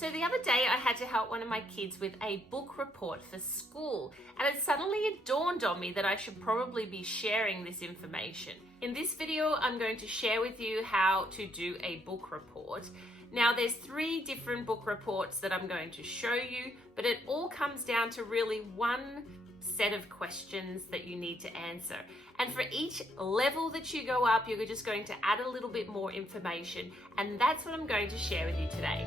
So the other day I had to help one of my kids with a book report for school, and it suddenly dawned on me that I should probably be sharing this information. In this video, I'm going to share with you how to do a book report. Now there's 3 different book reports that I'm going to show you, but it all comes down to really one set of questions that you need to answer. And for each level that you go up, you're just going to add a little bit more information, and that's what I'm going to share with you today.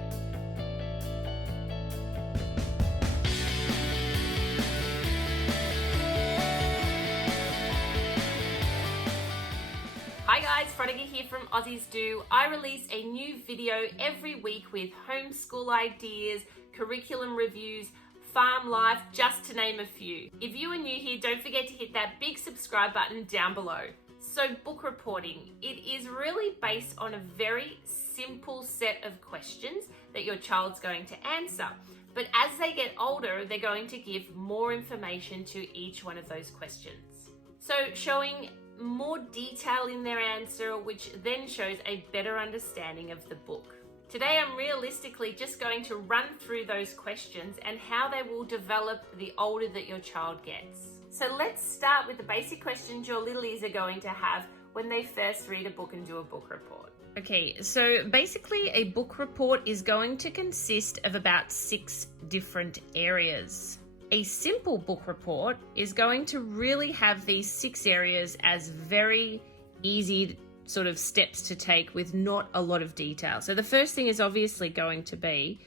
Hi guys, Veronica here from Aussies Do. I release a new video every week with homeschool ideas, curriculum reviews, farm life, just to name a few. If you are new here, don't forget to hit that big subscribe button down below. So book reporting, it is really based on a very simple set of questions that your child's going to answer. But as they get older, they're going to give more information to each one of those questions. So showing more detail in their answer, which then shows a better understanding of the book. Today I'm realistically just going to run through those questions and how they will develop the older that your child gets. So let's start with the basic questions your littlies are going to have when they first read a book and do a book report. Okay, so basically a book report is going to consist of about 6 different areas. A simple book report is going to really have these 6 areas as very easy sort of steps to take with not a lot of detail. So the first thing is obviously going to be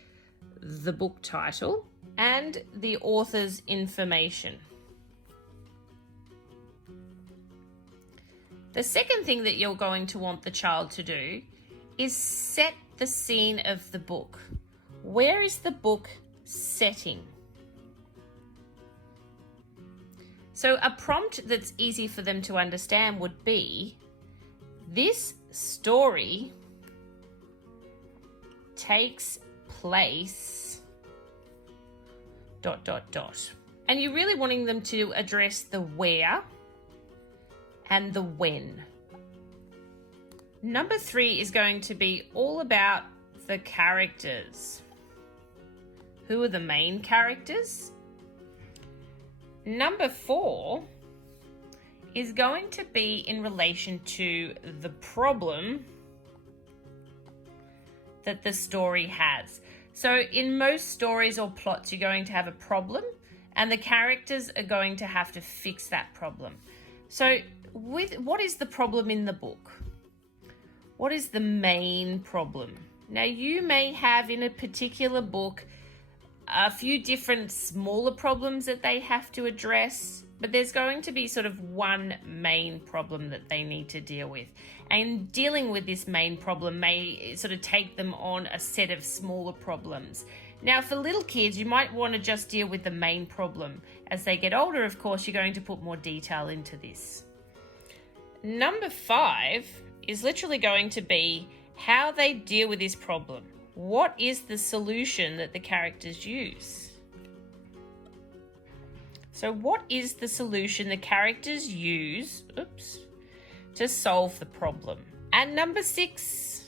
the book title and the author's information. The second thing that you're going to want the child to do is set the scene of the book. Where is the book setting? So a prompt that's easy for them to understand would be, this story takes place ... And you're really wanting them to address the where and the when. Number 3 is going to be all about the characters. Who are the main characters? Number 4 is going to be in relation to the problem that the story has. So in most stories or plots, you're going to have a problem and the characters are going to have to fix that problem. So what is the problem in the book? What is the main problem? Now you may have in a particular book a few different smaller problems that they have to address, but there's going to be sort of one main problem that they need to deal with. And dealing with this main problem may sort of take them on a set of smaller problems. Now, for little kids, you might want to just deal with the main problem. As they get older, of course, you're going to put more detail into this. Number 5 is literally going to be how they deal with this problem. What is the solution that the characters use? So what is the solution the characters use, to solve the problem? And number 6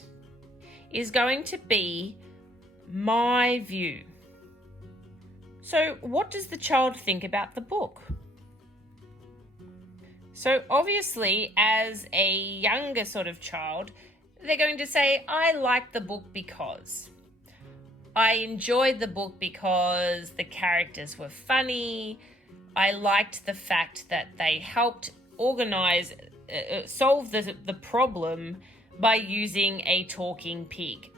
is going to be my view. So what does the child think about the book? So obviously, as a younger sort of child, they're going to say, I like the book because. I enjoyed the book because the characters were funny. I liked the fact that they helped solve the problem by using a talking pig.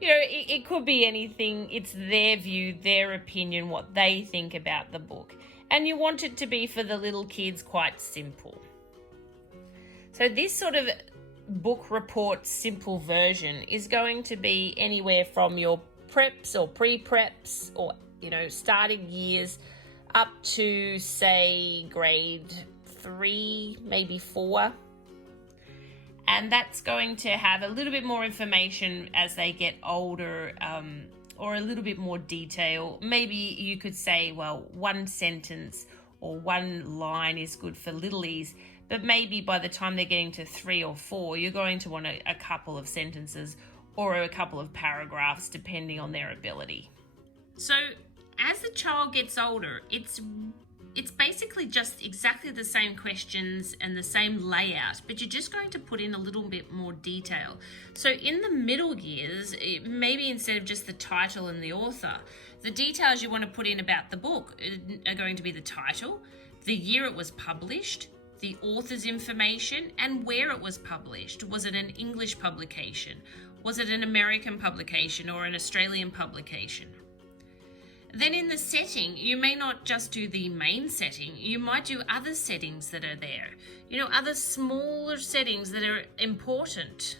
It could be anything. It's their view, their opinion, what they think about the book. And you want it to be, for the little kids, quite simple. So this sort of book report simple version is going to be anywhere from your preps or pre-preps or, starting years up to, say, grade 3, maybe 4. And that's going to have a little bit more information as they get older, or a little bit more detail. Maybe you could say, well, 1 sentence or 1 line is good for littlies, but maybe by the time they're getting to 3 or 4, you're going to want a couple of sentences or a couple of paragraphs depending on their ability. So as the child gets older, it's basically just exactly the same questions and the same layout, but you're just going to put in a little bit more detail. So in the middle years, maybe instead of just the title and the author, the details you want to put in about the book are going to be the title, the year it was published, the author's information, and where it was published. Was it an English publication? Was it an American publication or an Australian publication? Then in the setting, you may not just do the main setting, you might do other settings that are there. Other smaller settings that are important.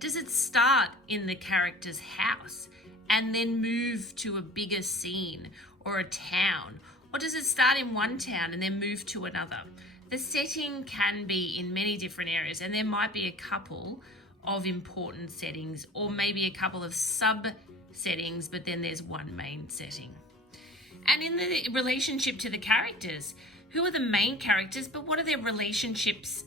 Does it start in the character's house and then move to a bigger scene or a town? Or does it start in one town and then move to another? The setting can be in many different areas, and there might be a couple of important settings or maybe a couple of sub-settings, but then there's one main setting. And in the relationship to the characters, who are the main characters, but what are their relationships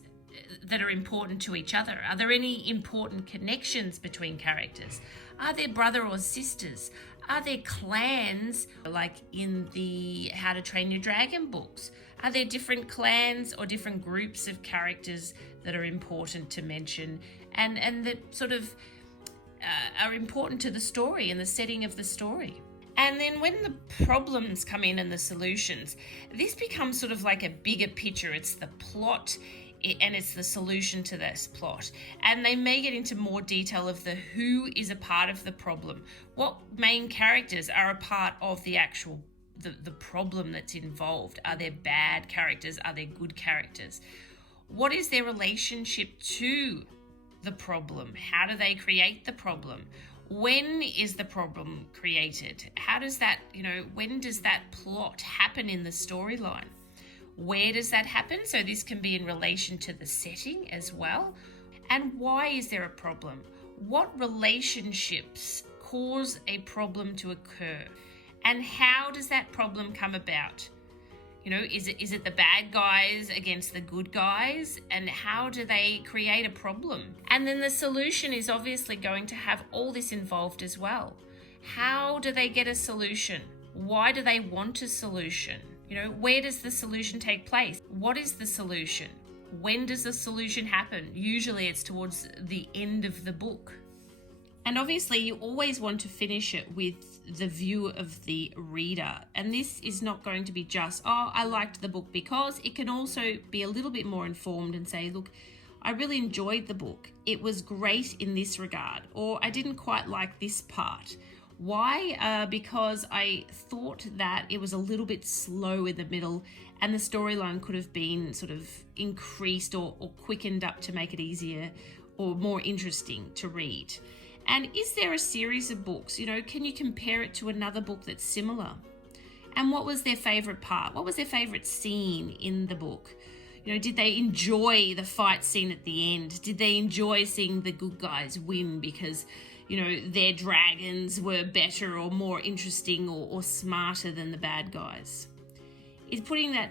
that are important to each other? Are there any important connections between characters? Are there brother or sisters? Are there clans, like in the How to Train Your Dragon books? Are there different clans or different groups of characters that are important to mention and that sort of are important to the story and the setting of the story? And then when the problems come in and the solutions, this becomes sort of like a bigger picture. It's the plot and it's the solution to this plot. And they may get into more detail of the who is a part of the problem. What main characters are a part of the actual the problem that's involved? Are there bad characters? Are there good characters? What is their relationship to the problem? How do they create the problem? When is the problem created? How does that, when does that plot happen in the storyline? Where does that happen? So this can be in relation to the setting as well. And why is there a problem? What relationships cause a problem to occur? And how does that problem come about? Is it the bad guys against the good guys? And how do they create a problem? And then the solution is obviously going to have all this involved as well. How do they get a solution? Why do they want a solution? Where does the solution take place? What is the solution? When does the solution happen? Usually it's towards the end of the book. And obviously you always want to finish it with the view of the reader. And this is not going to be just, I liked the book because. It can also be a little bit more informed and say, look, I really enjoyed the book. It was great in this regard. Or I didn't quite like this part. Why? Because I thought that it was a little bit slow in the middle and the storyline could have been sort of increased or quickened up to make it easier or more interesting to read. And is there a series of books? Can you compare it to another book that's similar? And what was their favourite part? What was their favourite scene in the book? Did they enjoy the fight scene at the end? Did they enjoy seeing the good guys win because, their dragons were better or more interesting or smarter than the bad guys? Is putting that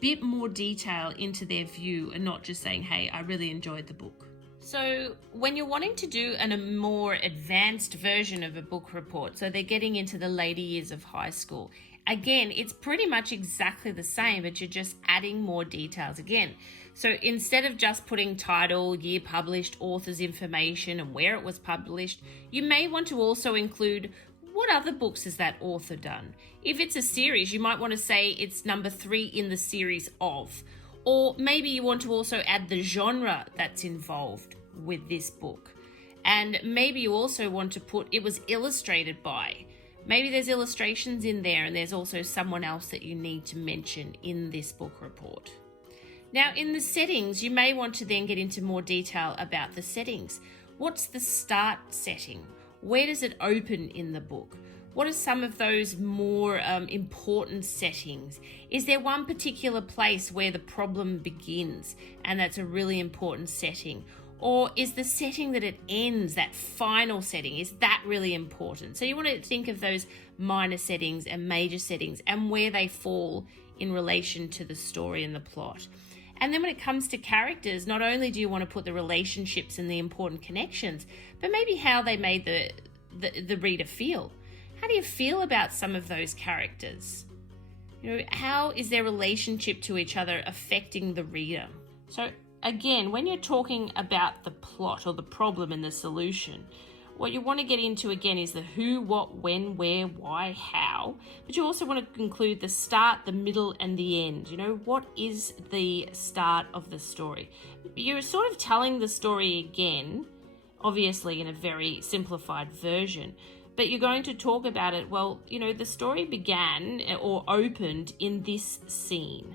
bit more detail into their view and not just saying, hey, I really enjoyed the book. So when you're wanting to do a more advanced version of a book report, so they're getting into the later years of high school, again, it's pretty much exactly the same, but you're just adding more details again. So instead of just putting title, year published, author's information, and where it was published, you may want to also include what other books has that author done. If it's a series, you might want to say it's number 3 in the series of. Or maybe you want to also add the genre that's involved with this book. And maybe you also want to put it was illustrated by. Maybe there's illustrations in there and there's also someone else that you need to mention in this book report. Now in the settings, you may want to then get into more detail about the settings. What's the start setting? Where does it open in the book? What are some of those more important settings? Is there one particular place where the problem begins and that's a really important setting? Or is the setting that it ends, that final setting, is that really important? So you want to think of those minor settings and major settings and where they fall in relation to the story and the plot. And then when it comes to characters, not only do you want to put the relationships and the important connections, but maybe how they made the reader feel. How do you feel about some of those characters? How is their relationship to each other affecting the reader? So again, when you're talking about the plot or the problem and the solution, what you want to get into again is the who, what, when, where, why, how. But you also want to include the start, the middle, and the end. What is the start of the story? You're sort of telling the story again, obviously in a very simplified version, but you're going to talk about it, the story began or opened in this scene.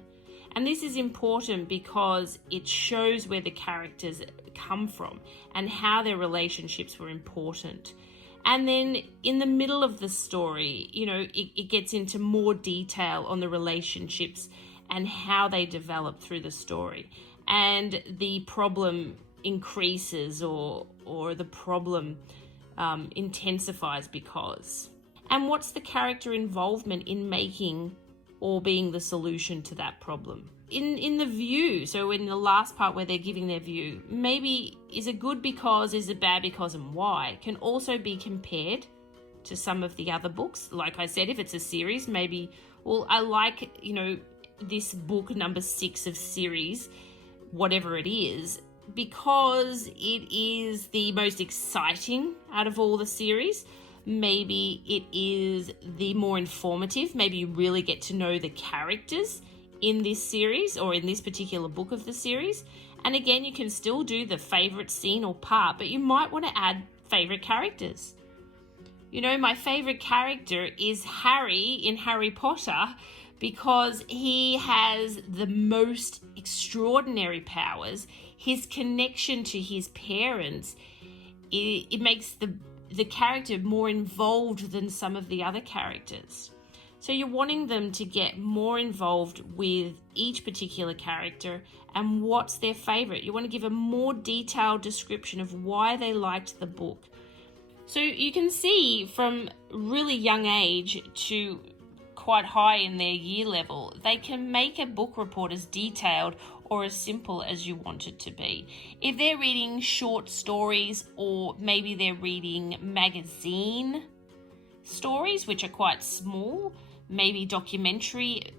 And this is important because it shows where the characters come from and how their relationships were important. And then in the middle of the story, it gets into more detail on the relationships and how they develop through the story. And the problem increases or the problem intensifies because. And what's the character involvement in making or being the solution to that problem? In the view, so in the last part where they're giving their view, maybe is it good because, is it bad because, and why, can also be compared to some of the other books. Like I said, if it's a series, maybe, I like, this book number 6 of series, whatever it is, because it is the most exciting out of all the series. Maybe it is the more informative. Maybe you really get to know the characters in this series or in this particular book of the series. And again, you can still do the favorite scene or part, but you might want to add favorite characters. My favorite character is Harry in Harry Potter because he has the most extraordinary powers. His connection to his parents, it makes the character more involved than some of the other characters. So you're wanting them to get more involved with each particular character and what's their favorite. You want to give a more detailed description of why they liked the book. So you can see from really young age to quite high in their year level, they can make a book report as detailed or as simple as you want it to be. If they're reading short stories or maybe they're reading magazine stories, which are quite small, maybe documentary,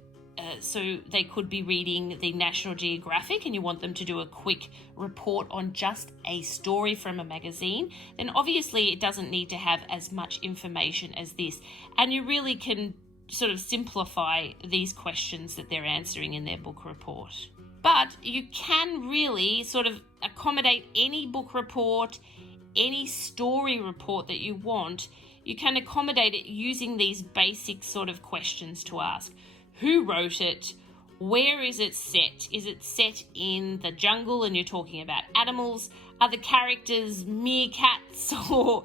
so they could be reading the National Geographic and you want them to do a quick report on just a story from a magazine, then obviously it doesn't need to have as much information as this. And you really can sort of simplify these questions that they're answering in their book report. But you can really sort of accommodate any book report, any story report that you want. You can accommodate it using these basic sort of questions to ask. Who wrote it? Where is it set? Is it set in the jungle and you're talking about animals? Are the characters meerkats or,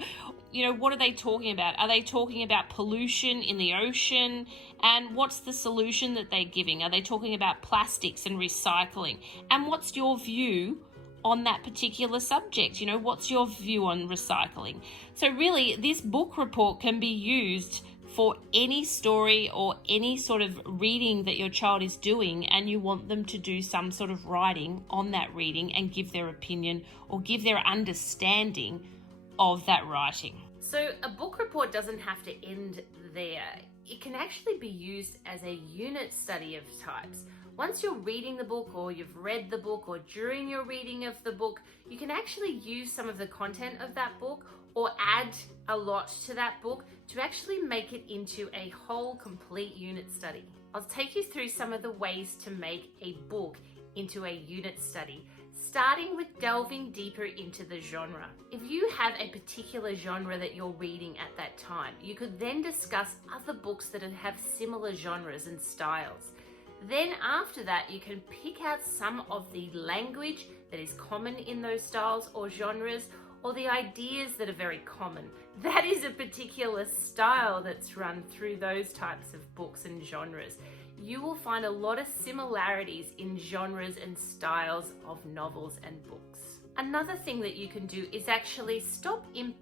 what are they talking about? Are they talking about pollution in the ocean? And what's the solution that they're giving? Are they talking about plastics and recycling? And what's your view on that particular subject? What's your view on recycling? So really, this book report can be used for any story or any sort of reading that your child is doing, and you want them to do some sort of writing on that reading and give their opinion or give their understanding of that writing. So a book report doesn't have to end there. It can actually be used as a unit study of types. Once you're reading the book or you've read the book or during your reading of the book, you can actually use some of the content of that book or add a lot to that book to actually make it into a whole complete unit study. I'll take you through some of the ways to make a book into a unit study, starting with delving deeper into the genre. If you have a particular genre that you're reading at that time, you could then discuss other books that have similar genres and styles. Then after that, you can pick out some of the language that is common in those styles or genres, or the ideas that are very common. That is a particular style that's run through those types of books and genres. You will find a lot of similarities in genres and styles of novels and books. Another thing that you can do is actually stop in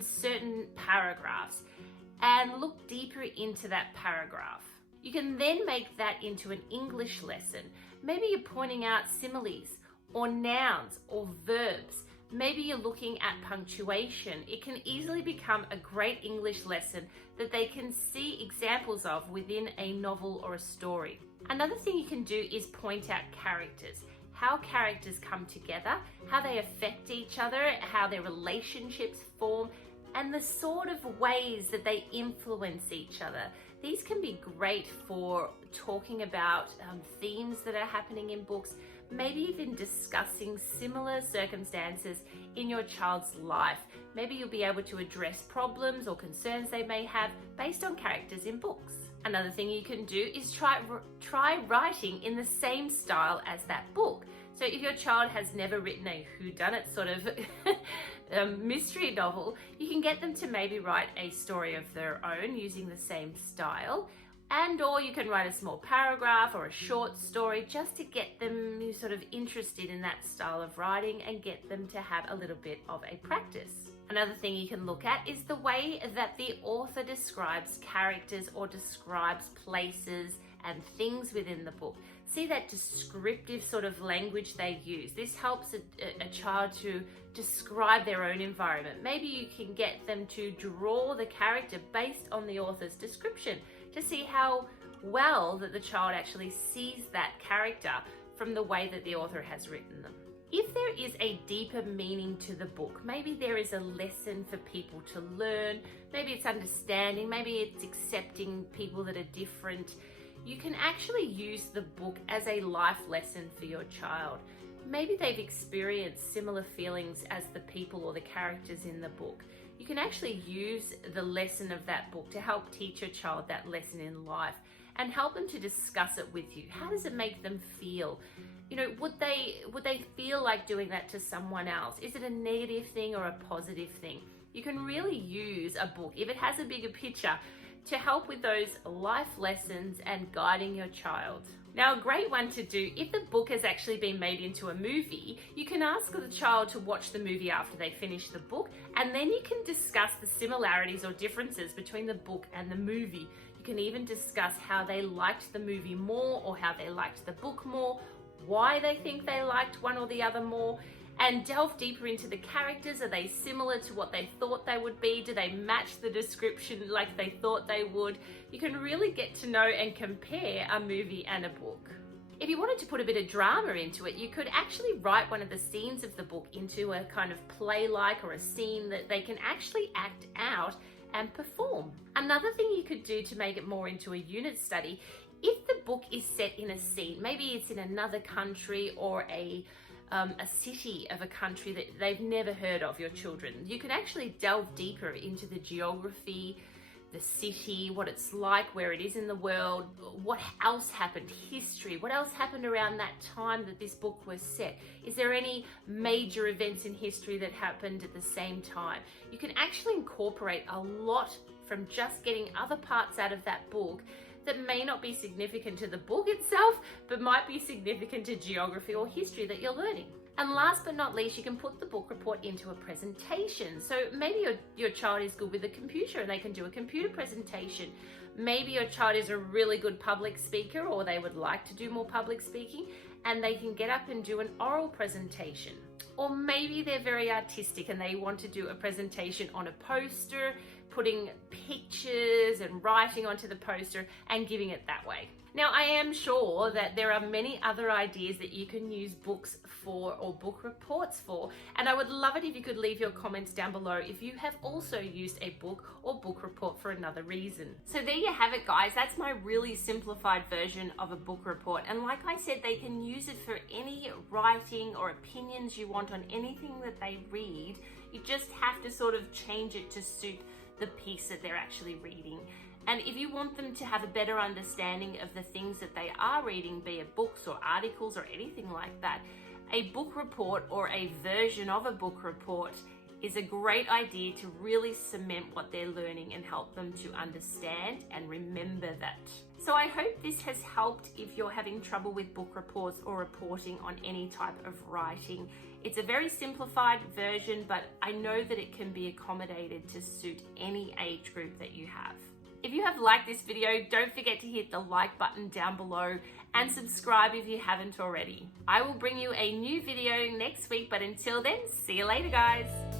certain paragraphs and look deeper into that paragraph. You can then make that into an English lesson. Maybe you're pointing out similes or nouns or verbs. Maybe you're looking at punctuation. It can easily become a great English lesson that they can see examples of within a novel or a story. Another thing you can do is point out characters, how characters come together, how they affect each other, how their relationships form, and the sort of ways that they influence each other. These can be great for talking about themes that are happening in books, maybe even discussing similar circumstances in your child's life. Maybe you'll be able to address problems or concerns they may have based on characters in books. Another thing you can do is try writing in the same style as that book. So if your child has never written a whodunit sort of mystery novel, you can get them to maybe write a story of their own using the same style. Or you can write a small paragraph or a short story just to get them sort of interested in that style of writing and get them to have a little bit of a practice. Another thing you can look at is the way that the author describes characters or describes places and things within the book. See that descriptive sort of language they use. This helps a child to describe their own environment. Maybe you can get them to draw the character based on the author's description to see how well that the child actually sees that character from the way that the author has written them. If there is a deeper meaning to the book, maybe there is a lesson for people to learn, maybe it's understanding, maybe it's accepting people that are different, you can actually use the book as a life lesson for your child. Maybe they've experienced similar feelings as the people or the characters in the book. You can actually use the lesson of that book to help teach your child that lesson in life and help them to discuss it with you. How does it make them feel? You know, would they feel like doing that to someone else? Is it a negative thing or a positive thing? You can really use a book, if it has a bigger picture, to help with those life lessons and guiding your child. Now, a great one to do, if the book has actually been made into a movie, you can ask the child to watch the movie after they finish the book, and then you can discuss the similarities or differences between the book and the movie. You can even discuss how they liked the movie more or how they liked the book more, why they think they liked one or the other more, and delve deeper into the characters. Are they similar to what they thought they would be? Do they match the description like they thought they would? You can really get to know and compare a movie and a book. If you wanted to put a bit of drama into it, you could actually write one of the scenes of the book into a kind of play-like or a scene that they can actually act out and perform. Another thing you could do to make it more into a unit study, if the book is set in a scene, maybe it's in another country or a city of a country that they've never heard of, your children, you can actually delve deeper into the geography, the city, what it's like, where it is in the world, what else happened, history, what else happened around that time that this book was set. Is there any major events in history that happened at the same time? You can actually incorporate a lot from just getting other parts out of that book that may not be significant to the book itself, but might be significant to geography or history that you're learning. And last but not least, you can put the book report into a presentation. So maybe your child is good with a computer and they can do a computer presentation. Maybe your child is a really good public speaker, or they would like to do more public speaking, and they can get up and do an oral presentation. Or maybe they're very artistic and they want to do a presentation on a poster, putting pictures and writing onto the poster and giving it that way. Now, I am sure that there are many other ideas that you can use books for or book reports for, and I would love it if you could leave your comments down below if you have also used a book or book report for another reason. So there you have it, guys. That's my really simplified version of a book report, and like I said, they can use it for any writing or opinions you want on anything that they read. You just have to sort of change it to suit the piece that they're actually reading. And if you want them to have a better understanding of the things that they are reading, be it books or articles or anything like that, a book report or a version of a book report is a great idea to really cement what they're learning and help them to understand and remember that. So I hope this has helped if you're having trouble with book reports or reporting on any type of writing. It's a very simplified version, but I know that it can be accommodated to suit any age group that you have. If you have liked this video, don't forget to hit the like button down below and subscribe if you haven't already. I will bring you a new video next week, but until then, see you later, guys.